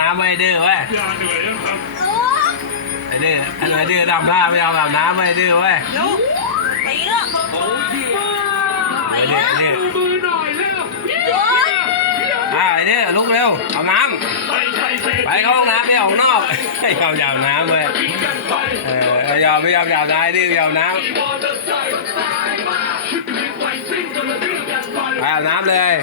น้ำไม่ดื้อเว้ย อย่าเหนื่อยนะครับ ไอ้ดื้อไอ้ดื้อดำท่าไม่ยอมอาบน้ำไม่ดื้อเว้ย ลูกไปเรื่อง ไอ้ดื้อ มือหน่อยเร็ว ไอ้ดื้อลุกเร็วอาบน้ำไปเข้าห้องน้ำไม่ออกนอกไม่ยอมอาบน้ำเว้ยไม่ยอมอาบน้ำดื้อไม่ยอมน้ำไปอาบน้ำเลย